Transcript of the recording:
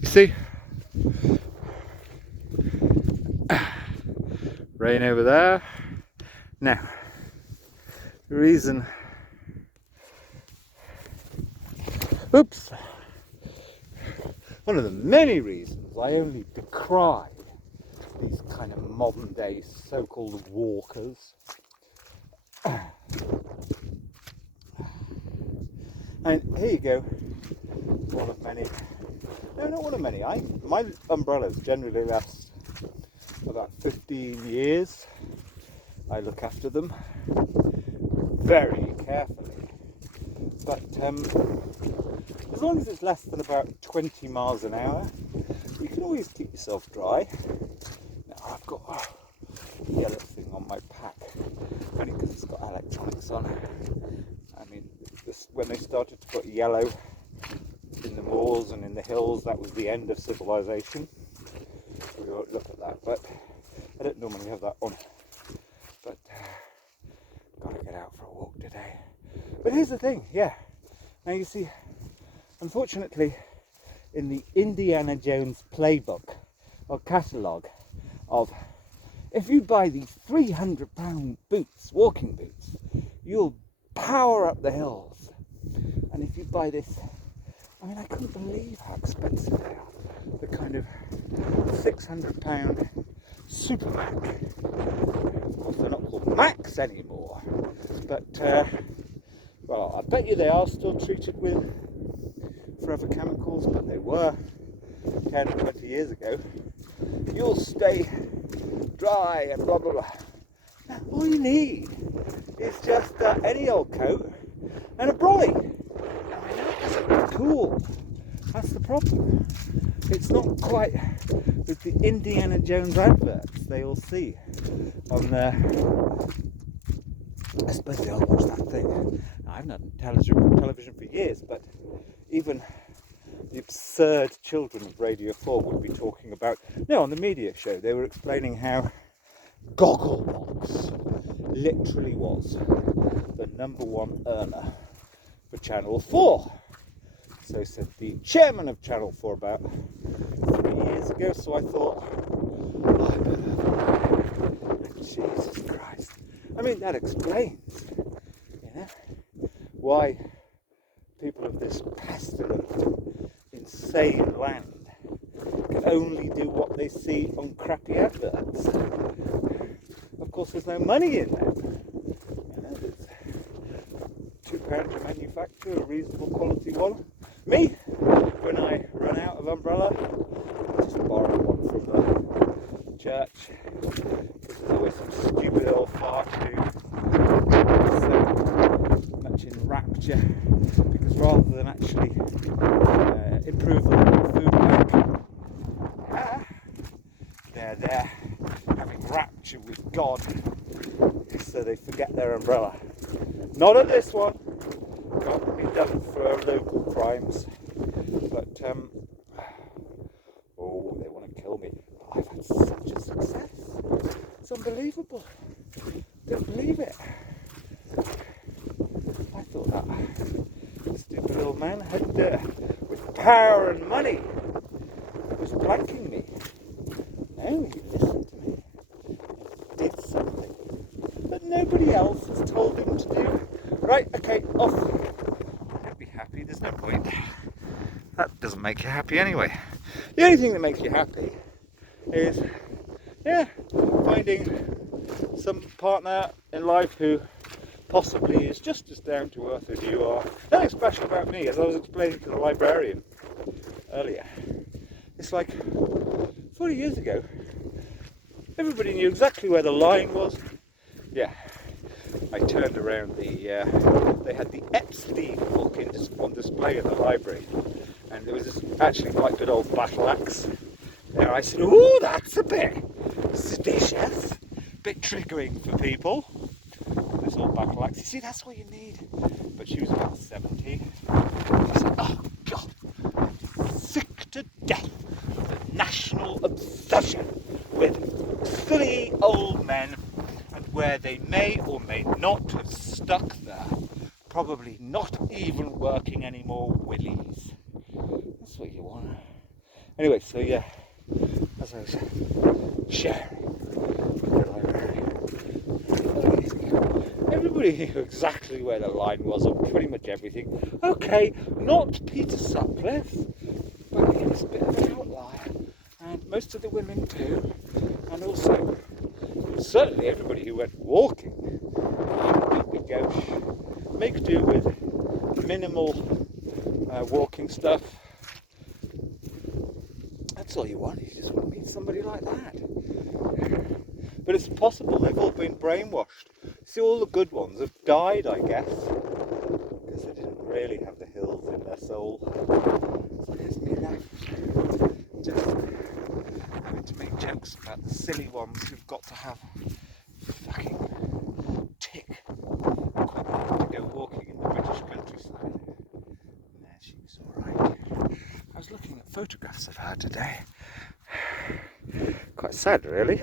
You see? Rain over there. Now, the reason... Oops! One of the many reasons I only decry these kind of modern day so-called walkers. And here you go, one of many, no, not one of many, my umbrellas generally last about 15 years. I look after them very carefully, but as long as it's less than about 20 miles an hour, you can always keep yourself dry. Now I've got a yellow thing on my pack, only because it's got electronics on. I mean, when they started to put yellow in the moors and in the hills, that was the end of civilization. We won't look at that, but I don't normally have that on. But gotta get out for a walk today. But here's the thing, yeah. Now you see, unfortunately, in the Indiana Jones playbook or catalogue of, if you buy these £300 boots, walking boots, you'll power up the hills. And if you buy this, I mean, I couldn't believe how expensive they are. The kind of £600 Super Mac. Of course, they're not called Macs anymore. But, well, I bet you they are still treated with forever chemicals, but they were 10 or 20 years ago. You'll stay dry and blah blah blah. Now, all you need is just any old coat and a brolly. Now, I know it doesn't look cool. That's the problem. It's not quite with the Indiana Jones adverts they all see on there. I suppose they all watch that thing. Now, I've not done television for years, but even the absurd children of Radio 4 would be talking about... No, on the media show, they were explaining how Gogglebox literally was the #1 earner for Channel 4. So said the chairman of Channel 4 about 3 years ago, so I thought, oh, I better have a look. Jesus Christ. I mean, that explains, you know, why people of this pestilent, insane land can only do what they see on crappy adverts. Of course, there's no money in them. You know, there's £2 to manufacture a reasonable quality one. Me, when I run out of umbrella, I just borrow one from the church, because there's always some stupid old fart who so much in rapture, because rather than actually improve the food bank, they're there having rapture with God, so they forget their umbrella. Not at this one. Can't be done for local crimes, but oh, they want to kill me. I've had such a success. It's unbelievable. Don't believe it. I thought that stupid little man had, with power and money, was planking me. No, he listened to me. He did something that nobody else has told him to do. Right, okay, off. Don't be happy, there's no point. That doesn't make you happy anyway. The only thing that makes you happy is, yeah, finding some partner in life who possibly is just as down to earth as you are. Nothing special about me, as I was explaining to the librarian earlier. It's like 40 years ago, everybody knew exactly where the line was. Yeah. I turned around they had the Epstein book on display in the library, and there was this actually quite good old battle axe. There I said, oh, that's a bit suspicious, bit triggering for people. This old battle axe, you see, that's what you need. But she was about 70. She said, oh God, I'm sick to death of the national obsession with silly old men, where they may or may not have stuck there, probably not even working any more willies. That's what you want. Anyway, so yeah, as I was sharing with the librarian, everybody knew exactly where the line was on pretty much everything. Okay, not Peter Sutcliffe, but he was a bit of an outlier, and most of the women too, and also certainly everybody who went walking. We'd go make do with minimal walking stuff. That's all you want. You just want to meet somebody like that. But it's possible they've all been brainwashed. See, all the good ones have died, I guess, because they didn't really have the hills in their soul. So there's me left, just having to make jokes about the silly ones who've got to have fucking tick to go walking in the British countryside. Nah, she was alright. I was looking at photographs of her today. Quite sad, really.